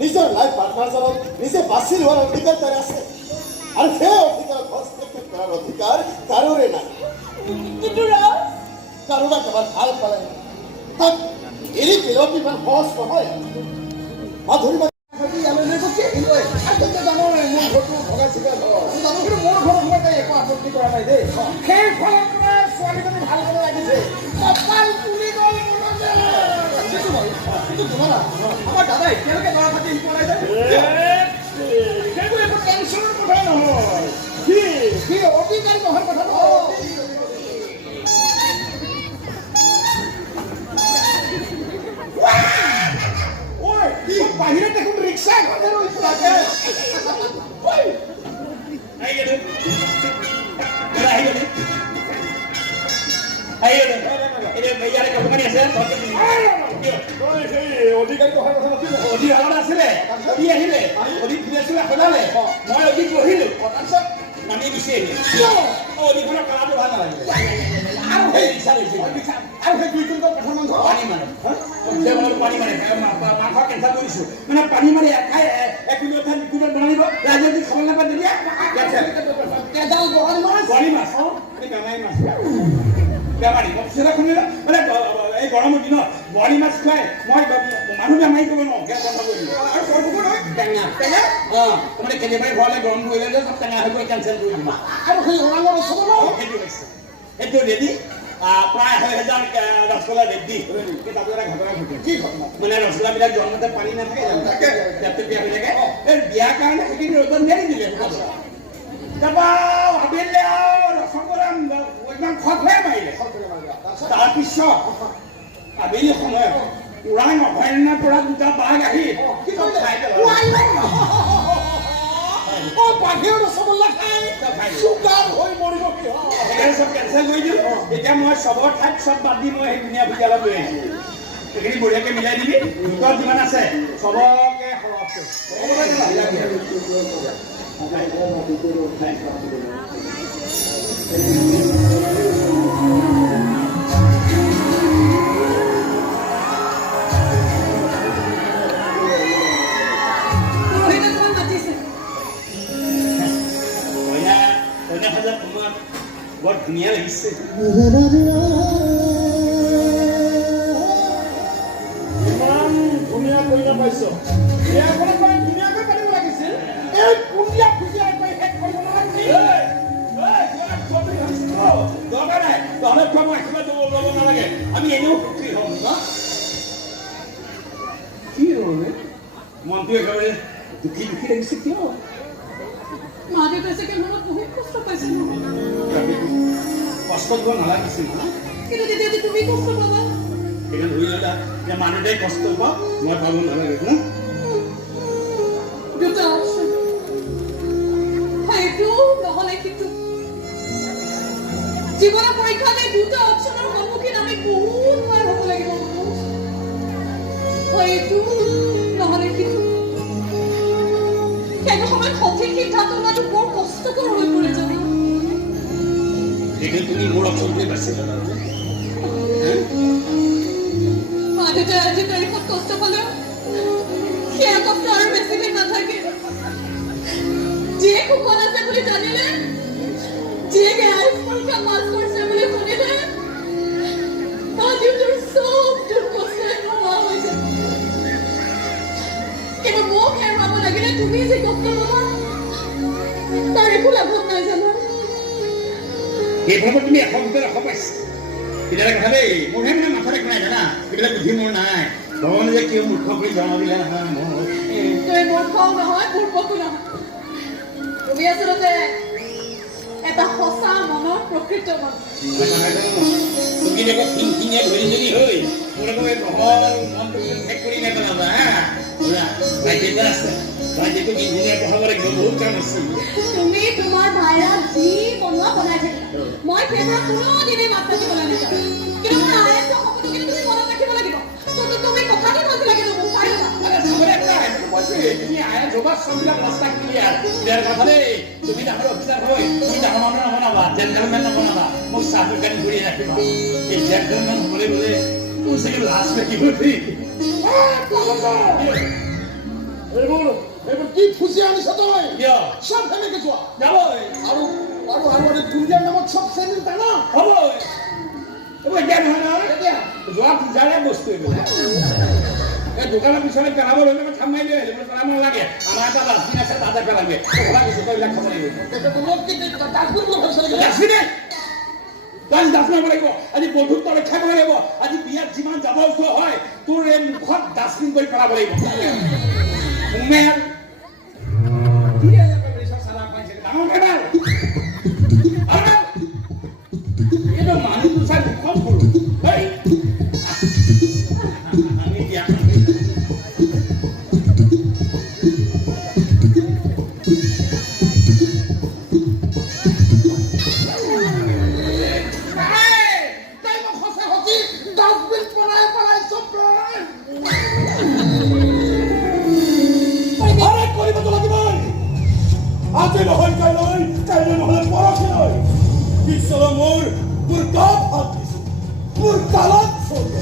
নিজৰ লাইফ পাৰ্টনাৰজনক নিজে বাছি লোৱাৰ অধিকাৰ তাৰ আছে আৰু সেই অধিকাৰত হস্তক্ষেপ কৰাৰ অধিকাৰ কাৰোৰে নাই কাৰোবাক এবাৰ ভাল পালে তাক এৰি পেলোৱাটো ইমান সহজ নহয় মাধুৰী ইয়ালৈ লৈ পঠিয়াই আহিলে আচলতে ডাঙৰ মোৰ ঘৰটো ভগা চিগা ঘৰ কিন্তু মোৰ ঘৰৰ সময়তে একো আপত্তি কৰা নাই দেই সেইফালে তোমাৰ ছোৱালীজনী ভাল হ'ব লাগিছে কপাল তুলি গ'ল কিন্তু তোমাৰা আমাৰ দাদা এতিয়ালৈকে ল'ৰা পাতি শিকোৱা নাই সেইবোৰ একো টেনশ্যনৰ কথা নহয় কি অধিকাৰ নহয় কথাটো বাহিৰত দেখোন ৰিক্সা এখনে ৰৈছে লাগে অধিকাৰত আছিলে কি আহিলে অধিক ফিৰাইছিলে সদালে মই অধিক বহিলো তাৰপিছত নামি গুচি আহিলো অধিকখনৰ কালাটো ভাল নালাগিলে আৰু সেই ৰিক্সা লৈছিল আৰু সেই 2 কুইণ্টল প্ৰথম মাংস পানী মাৰে মাংস কেঞ্চেল কৰিছো মানে পানী মাৰি খাই 1 কুইণ্টল 2 কুইণ্টল বনালিব ৰাইজে খাব নাপায় তেতিয়া বৰালি মাছ বেমাৰী মাছ বেমাৰী সেটা শুনিলে মানে এই গৰমৰ দিনত বৰালি মাছ খুৱাই মই মানুহ বেমাৰী কৰিব নোৱাৰো গেছ বন্ধ কৰি দিলোঁ আৰু কৰ্মবোৰ নহয় টেঙা মানে কেতিয়াবাই ঘৰলৈ গৰম কৰিলে যে চব টেঙা হৈ গৈ কেঞ্চেল কৰি দিম আৰু সেই ওৰাঙৰ ওচৰত সেইটো হৈছে সেইটো ৰেডি প্ৰায় 2,000 ৰসগোল্লা ৰেডি তাতো এটা ঘটনা ঘটে কি ঘটনা মানে ৰসগোল্লাবিলাক জন্মতে পানী নাথাকে জানো থাকে বিয়া হৈ থাকে এই বিয়াৰ কাৰণে সেইখিনি ৰ'দত মেলি দিলে তাৰপৰা ভাবিলে ৰসগোল্লা একদম খৰখৰাই মাৰিলে তাৰপিছত আবেলি সময়ত ওৰাং অভয়াৰণ্যৰ পৰা 2টা বাঘ আহি খাই বাঘেও ৰসগোল্লা খাই চুগাৰ হৈ মৰিব চব কেঞ্চেল কৰি দিওঁ এতিয়া মই চবৰ ঠাইত চব বাদ দি মই সেই ধুনীয়া ভুজিয়ালত লৈ আহিছোঁ সেইখিনি বঢ়িয়াকৈ মিলাই দিবি দুটত যিমান আছে চবকে বৰ ধুনীয়া লাগিছে ইমান ধুনীয়া কইনা পাইছ বিয়াখনত মানে ধুনীয়াকৈ পাতিব লাগিছিল এই কুন্দিয়া খুজিয়া শেষ কৰিব নালাগিছিল দৰকাৰ নাই তহঁতে খোৱা মই একেবাৰে ল'ব নালাগে আমি এনেও সুখী হ'ম ন কি হ'ল মনটো একেবাৰে দুখী লাগিছে কিয় মা দেউতাই চাগে মনত বহুত কষ্ট পাইছে কষ্ট দিব নালাগিছিল কিন্তু তেতিয়া তুমি কষ্ট পাবা এতিয়া ধৰি ল'লা যে মা দেউতাই কষ্ট পাব মই পাব নালাগে ন দুটা অপশ্যন সেইটো নহ'লে কিন্তু জীৱনৰ পৰীক্ষাত এই 2টা অপশ্যনৰ সন্মুখীন আমি বহুত বাৰ হ'ব লাগিব সেইটো নহ'লে কিন্তু সেইটো সময়ত সঠিক সিদ্ধান্ত লোৱাটো বৰ কষ্টকৰ হৈ পৰে জানো এতিয়া তুমি মোৰ অপশ্যনটোৱে বাছি ল'লা মা দেউতাই আজি তাৰিখত কষ্ট পালেও সেয়া কষ্ট আৰু বেছি দিন নাথাকে যিয়ে সুখত আছে বুলি জানিলে যিয়ে হাই পৰীক্ষা পাছ কৰিছে বুলি শুনিলে মা দেউতাৰ চব দুখ কষ্টৰে নোহোৱা হৈ যাব কিন্তু মোক হেৰুৱাব লাগিলে তুমি যে কষ্ট পাবা তাৰ একো লাভত নাই জানো এইভাবে তুমি 100 ভিতৰত 100 পাইছা এতিয়ালৈকে ভাবে মোৰহে মানে মাথাত একো নাই জানা এইবিলাক বুদ্ধি মোৰ নাই ভগৱানে যে কিয় মূৰ্খ কৰি জন্ম দিলে নহয় তই মূৰ্খও নহয় মূৰ্খকো নহয় তুমি আচলতে এটা সঁচা মনৰ প্ৰকৃত মন তুমি দেখো খিংখিঙীয়া ধৰি ধৰি হৈ মোৰ আকৌ এই ভগৱানৰ মনটো শেষ কৰি নেপেলাবা হা ভাইটিটো আছে ভাইটিটো ইঞ্জিনিয়াৰ পঢ়াব লাগিব বহুত কাম আছে তুমি তোমাৰ ভাইৰা যি বনোৱা বনাই থাকিবা মই সেইবোৰত কোনোদিনে মাত মাতিবলৈ নাযাওঁ কিন্তু মোৰ আইএছ সপোনটো কিন্তু তুমি মনত ৰাখিব লাগিব তুমি কথাটো কৈছিলা কিন্তু মোক পাৰিবা তোমাৰ চববিলাক ৰাস্তা ক্লিয়াৰ ক্লিয়াৰ কথা দেই তুমি ডাঙৰ অফিচাৰ হৈ তুমি ডাঙৰ মানুহ নবনাবা জেণ্টেলমেন নবনাবা মোক চাহ দোকানী কৰি ৰাখিবা এই জেণ্টেলমেন হ'বলৈ গ'লে মোৰ চাগে লাজ লাগিব দেই এইবোৰ কি ফুচি আনিছ তই কিয় চব তেনেকে যোৱা যাবই আৰু দুৰ্গাৰ নামত চব চেনিল জানা হ'বই এইবোৰ এতিয়া নহয় নহয় এতিয়া যোৱা পূজাৰে বস্তু এইবিলাক এই দোকানৰ পিছলৈ পেলাব লৈ পেলাই ঠাম মাৰি লৈ আহিলে পেলাব নালাগে আমাৰ এটা ডাষ্টবিন আছে তাতে পেলাগে এইবিলাক খাব লাগিব ডাষ্টবিনে ডাষ্টবিন হ'ব লাগিব আজি বন্ধুত্ব ৰক্ষা কৰিব লাগিব আজি বিয়াত যিমান যাব ওচৰ হয় তোৰ এই মুখত ডাষ্টবিন কৰি পেলাব লাগিব উমেৰ ডাঙৰ কেইডাল এইটো মানুহটো চাই মুখত কৰোঁ আমি বিয়া আজি নহয় কাইলৈ নহ'লে পৰহিলৈ ঈশ্বৰে মোৰ গাত হাত দিছো মোৰ গালত চলে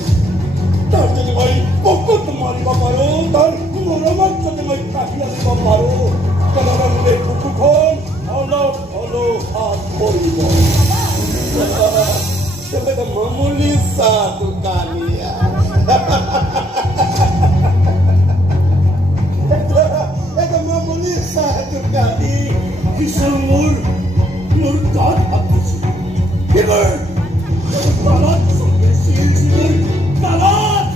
তাৰ যদি মই বুকুত মাৰিব পাৰো তাৰ মৰমত যদি মই কাঢ়ি আনিব পাৰো তেনেহ'লে বুকুখন অলপ হ'লেও হাত পৰিব মামুলি চাহ দোকানীয়া মামুলি চাহ দোকানী ঈশ্বৰ মোৰ গাত হাত দিছো এইবাৰ গালত চলিছিল গালত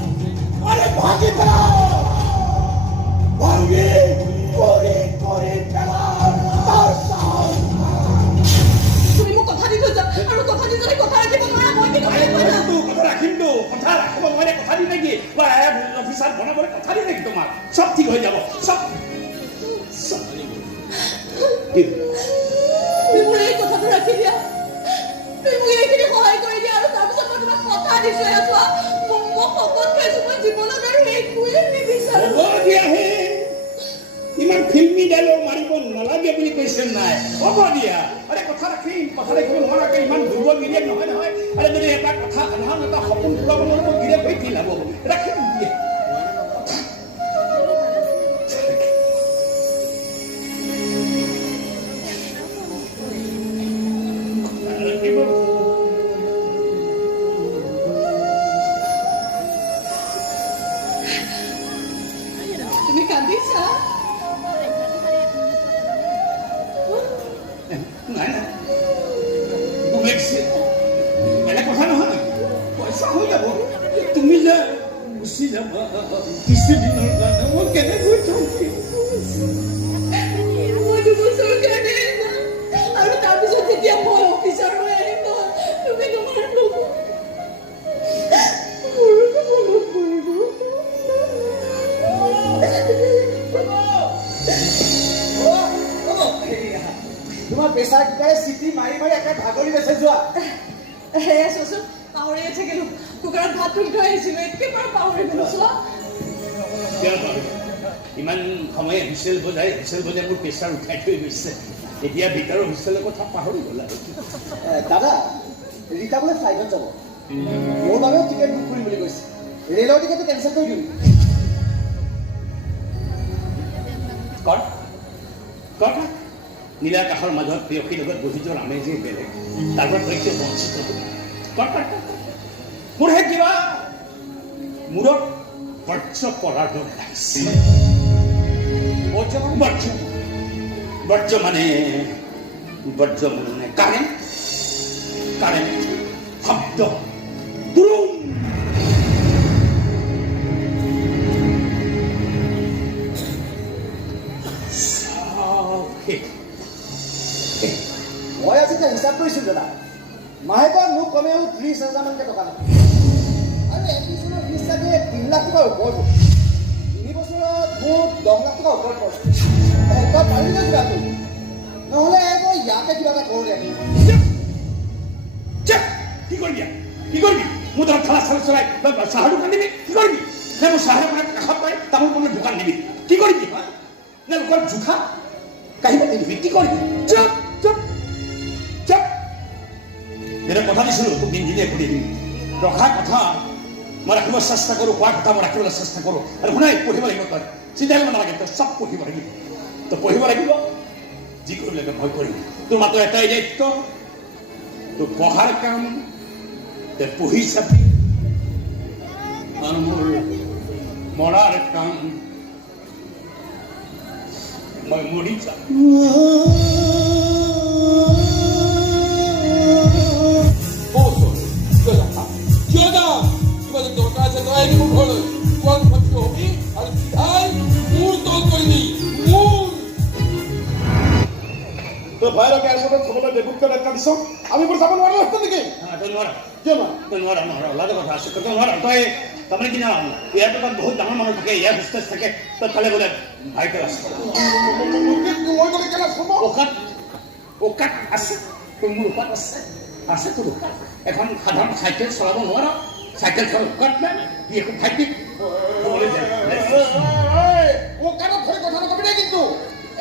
আৰে ভাগি পেলাও ভাগি কৰি পেলাও তাৰ চাও তুমি মোক কথা দি থৈছা আৰু কথা দি যদি কথা ৰাখিব নোৱাৰা মই কি কৰিম কথা ৰাখিমতো কথা ৰাখিব নোৱাৰে কথা দি নেকি বা অফিচাৰ বনাবলৈ কথা দি নেকি তোমাৰ চব ঠিক হৈ যাব চব তুমি মোৰ এই কথাটো ৰাখি দিয়া তুমি মোক এইখিনি সহায় কৰি দিয়া আৰু তাৰপিছত মই তোমাক কথা দিছো চোৱা মই শপত খাইছো মই জীৱনত আৰু একোৱে নিবিচাৰো হ'ব দিয়াহে ইমান ফিল্মি ডাইলগ মাৰিব নালাগে বুলি কৈছে নাই হ'ব দিয়া আৰে কথা ৰাখিম কথা ৰাখিব নোৱাৰাকৈ ইমান দুৰ্বল গিৰিয়েক নহয় নহয় আৰে যদি এটা কথা সাধাৰণ এটা সপোন পূৰাব নোৱাৰিব গিৰিয়েক হৈ কি লাভ হ'ব ৰাখিম দিয়া তুমি কান্দিছা নাই নাই বুলেকছে বেলেগ কথা নহয় পইচা হৈ যাব তুমি যে গুচি যাবা কিছুদিনৰ কাৰণে মই কেনেকৈ থাকিম মই 2 বছৰৰ কাৰণে আৰু তাৰপিছত যেতিয়া মই অফিচাৰ হৈ আহিম তুমি তোমাৰ তোমাৰ প্ৰেছাৰ কুকাৰে চিটি মাৰি মাৰি একে ভাগৰি বেচে যোৱা সেয়া চোৱাচোন পাহৰিয়ে থাকিলো কুকাৰত ভাত তুলি থৈ আহিছিলো একেবাৰে পাহৰি গলো চোৱা ইমান সময়ে হুইচেল বজাই মোৰ প্ৰেছাৰ উঠাই থৈ গৈছে এতিয়া ভিতৰৰ হুইচেলৰ কথা পাহৰি গ'ল আৰু দাদা ৰীতা বোলে ফ্লাইটত যাব মোৰ বাবেও টিকেট বুক কৰিম বুলি কৈছে ৰেলৰ টিকেটটো কেঞ্চেল কৰি দিম নীলা কাষৰ মাজত প্ৰিয়সীৰ লগত বহি যোৱাৰ আমেজেই বেলেগ তাৰ পৰা কৈছে বঞ্চিত মোৰহে কিবা মূৰত বৰ্জ্য পৰাৰ দৰে লাগিছে বৰ্জ্য মানে কাৰেণ্ট শব্দ তুৰুম মই আজি এতিয়া হিচাপ কৰিছোঁ দাদা মাহেকত মোক কমেও 30,000 মানকৈ টকা লাগে আৰু এডমিশ্যনৰ ফিজ চাগে 3 লাখ টকাৰ ওপৰত 3 বছৰত মোৰ 10 লাখ টকাৰ ওপৰত পৰে তই পাৰিবি কিবা কৰিব নহ'লে মই ইয়াতে কিবা এটা কৰোঁ দে কি কৰিবি মোৰ তাত খেলা চলাই চাহৰ দোকান দিবি কি কৰিবি নে মোৰ চাহৰ কাষত পাই তামোল পাণৰ দোকান দিবি কি কৰিবি নে লোকৰ জোখা কাহিনী ভিত্তি কৰি চুপ চুপ চুপ এটা কথা দিছিলোঁ তোক দিনদিনে সুধি দিম ৰখা কথা মই ৰাখিব চেষ্টা কৰোঁ কোৱা কথা মই ৰাখিবলৈ চেষ্টা কৰোঁ আৰু শুনাই পঢ়িব লাগিব তই চিন্তা কৰিব নালাগে তই চব পঢ়িব লাগিব তই পঢ়িব লাগিব যি কৰিব লাগে মই কৰিম তোৰ মাত্ৰ এটাই দায়িত্ব তোৰ পঢ়াৰ কাম তই পঢ়ি চাবি আৰু মোৰ মৰাৰ কাম মই মৰি যাম কিয় যাম কিবা যদি দৰকাৰ আছে তই আহিবি মোৰ ঘৰলৈ তোৰ ভৰ্তি হবি আৰু চিধাই মোৰ তল কৰিবি মোৰ তই ভাইৰক এয়াৰপৰ্টত থবলৈ ডেবুটকে দেখা দিছ আমি বোৰ যাব নোৱাৰো নেকি তই নোৱাৰ কিয় না তই নোৱাৰ লাজ কথা আছে তই নোৱাৰ তই তাৰমানে কি জান এয়াৰপৰ্টত বহুত ডাঙৰ মানুহ থাকে এয়াৰ হোষ্টেজ থাকে তই ফালে বোলে ভাইকে আছে মই গ'লে কেলা হ'ব ওকাত আছে তোৰ মোৰ ওকাত আছে তোৰ ওকাত এখন সাধাৰণ চাইকেল চলাব নোৱাৰ চাইকেল চলাব ওকাত নাই ই একো ভাইটিক মোক কাণত ধৰি কথা নকবি দেই কিন্তু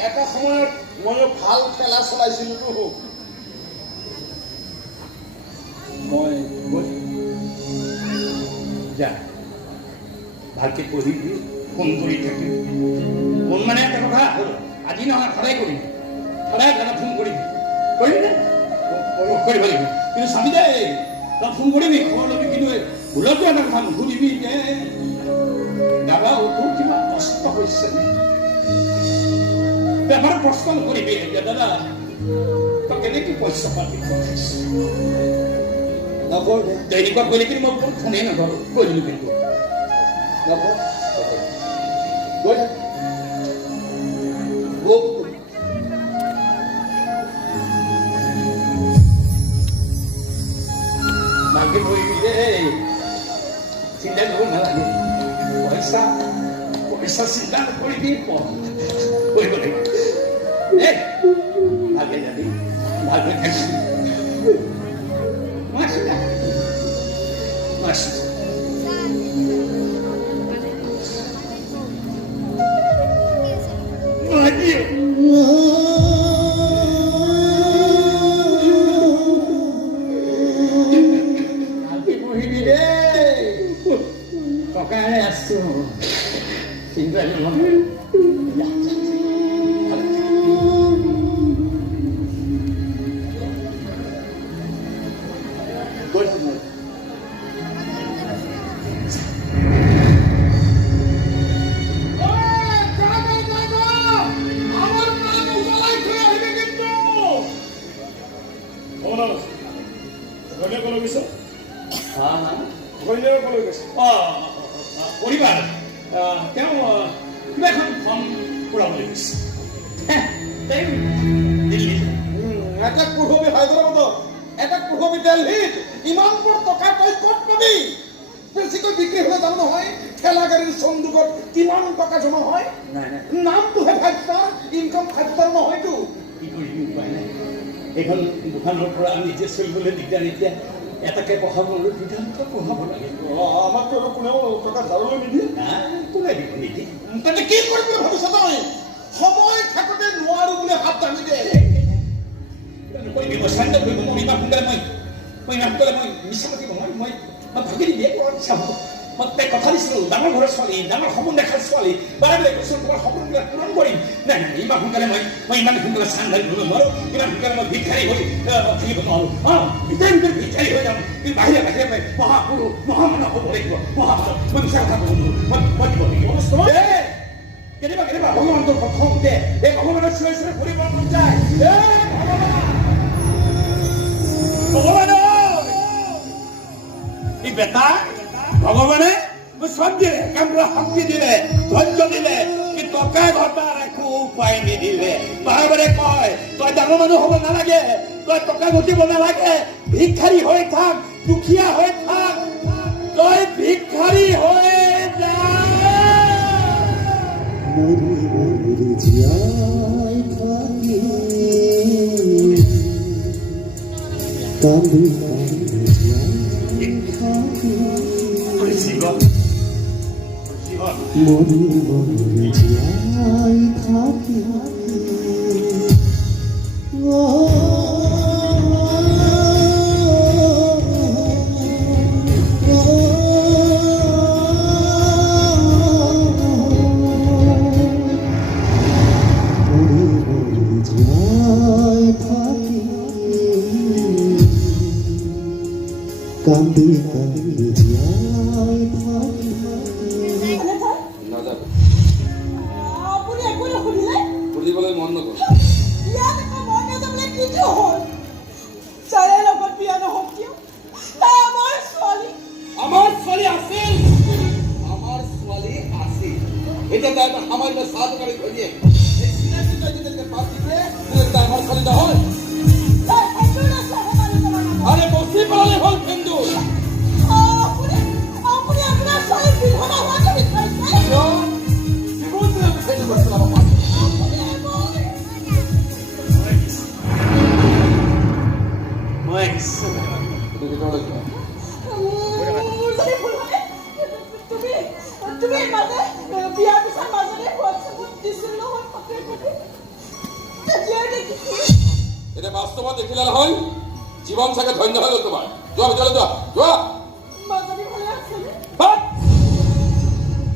এটা সময়ত মই ভাল খেলা চলাইছিলো মই যা ভালকে পঢ়িবি ফোন কৰি থাকিবি ফোন মানে এটা কথা আজি নহয় সদায় কৰিবি সদায় দাদা ফোন কৰিবি কৰিবি নে কৰিব লাগিব কিন্তু চাবি দে তই ফোন কৰিবি খবৰ ল'বি কিন্তু ভুলতো এটা কথা নুসুধিবি যে দাদা তোৰ কিবা কষ্ট হৈছে নে এবাৰ প্ৰশ্ন নকৰিবি যে দাদা তই কেনেকৈ পইচা পাতি নকৰ তেনেকুৱা কৰিলে কিন্তু মই ফোনেই নকৰোঁ কৈ দিলোঁ কিন্তু নকৰ গৈ ভালকে পঢ়িবি দেই চিন্তা কৰিব নালাগে পইচা চিন্তা নকৰিবি পঢ়িব লাগিব দেই ভালকে যাবি ভালকে থাকিবি টকাৰে আছো চিন্তা পৰিবাৰ তেওঁ কিবা এখন ফৰ্ম পূৰাবলৈ গৈছে এটা পঢ়বি হায়দৰাবাদত এটা পঢ়বি দিল্লীত ইমানবোৰ টকা তই ক'ত পাবি বেছিকৈ বিক্ৰী হ'লে জানো নহয় ঠেলা গাড়ীৰ চন্দুকত কিমান টকা জমা হয় নামটোহে 5 ষ্টাৰ ইনকাম 5 ষ্টাৰ নহয়তো কি কৰিবি উপায় নাই এইখন দোকানৰ পৰা নিজে চলিবলৈ দিগদাৰ এতিয়া এটাকে পঢ়াব নোৱাৰো দুটাকে পঢ়াব লাগে আমাকতো আৰু কোনেও টকা ধাৰলৈ নিদিয়ে কোনে দিব নিদি তেন্তে কি কৰিম বুলি ভাবিছ তই সময় থাকোঁতে নোৱাৰো বুলি হাত দাঙি দে নকৰিবি মই চাই কৰিব মই ইমান সোনকালে মই মিছা পাতিব নোৱাৰিম মই ভাগি দিয়ে চাব মই তাইক কথা দিছিলোঁ ডাঙৰ ঘৰৰ ছোৱালী ডাঙৰ সপোন দেখাৰ ছোৱালী বাৰে বাৰে কৈছোঁ তোমাৰ সপোনবিলাক পূৰণ কৰিম নাই নাই ইমান সোনকালে মই ইমান সোনকালে চান ধাৰিব নোৱাৰোঁ ইমান সোনকালে মই ভিক্ষাৰী হৈ থাকিব নোৱাৰোঁ ভিতৰে ভিতৰে ভিক্ষাৰী হৈ যাম কিন্তু বাহিৰে বাহিৰে মই মহাপুৰুষ মহামানৱ হ'ব লাগিব মহামানৱ মই মিছা কথা ক'ব নোৱাৰোঁ মই দিব লাগিব কেতিয়াবা কেতিয়াবা ভগৱানটোৰ কথা উঠে এই ভগৱানৰ চিঞৰি চিঞৰি ফুৰিব মন যায় ভগৱান এই বেটা ভগৱানে চব দিলে কামৰা শক্তি দিলে ধৈৰ্য দিলে কি টকা ঘটাৰ একো উপায় নিদিলে বাৰে বাৰে কয় তই ডাঙৰ মানুহ হ'ব নালাগে তই টকা ঘটিব নালাগে ভিক্ষাৰী হৈ থাক দুখীয়া হৈ থাক তই ভিক্ষাৰী হৈ যা মরি মরি যাই থাকি কান্দি কান্দি যাই থাকি নাযাব আপুনি একো নুসুধিলে সুধিবলৈ মন নগ'ল ইয়াত একো মন নাযাবলৈ কিটো হ'ল যাৰে লগত বিয়া নহওক কিয় তাই আমাৰ ছোৱালী আমাৰ ছোৱালী আছিল এতিয়া তাই এটা সামান্য চাহ দোকানী ঘৈণীয়েক এই চিনাকি তাই যেতিয়ালৈকে পাত দিছে তেতিয়ালৈকে তাই আমাৰ ছোৱালী নহয় তাই সেইটো নাচাহে মানুহজনৰ নাম আৰে বচি পেলালে হ'ল ফেন্দু আপুনি আপোনাৰ ছোৱালীক বিধৱা হোৱাটো বিচাৰিছে জীৱন দিলে ফেন্দু কৰি পেলাব পাৰোঁ মই ইচ্ছা নাই। তুমি ভিতৰলৈ যোৱা মোৰ যদি ভুল হয় তুমি মাজে বিয়াৰ পিছত মাজতে হোৱাটছএপত দিছিল নহয় ফটোৱে তেতিয়াই দেখিছো এতিয়া বাস্তৱত দেখিলে নহয় জীৱন চাগে ধন্য হৈ গ'ল তোমাৰ যোৱা ভিতৰলৈ যোৱা যোৱা মাজনী ভালে আছেনে হাত!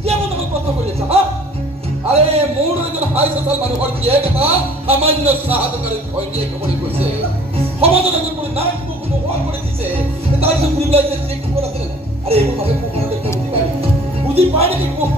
কিয় মোক তোমাক প্ৰশ্ন কৰি আছা হা আৰে মোৰ এজন হাই চচাল মানুহৰ জীয়েক এটা সামান্য চাহ দোকানী ঘৈণীয়েক হ'বলৈ গৈছে সমাজত এজন কোনো নাক মুখ নোহোৱা কৰি দিছে তাৰপিছত ঘূৰি পেলাই যে জীয়েক ক'ত আছে আৰে এইবোৰ ভাবে মোক বুজি পায় নেকি মোক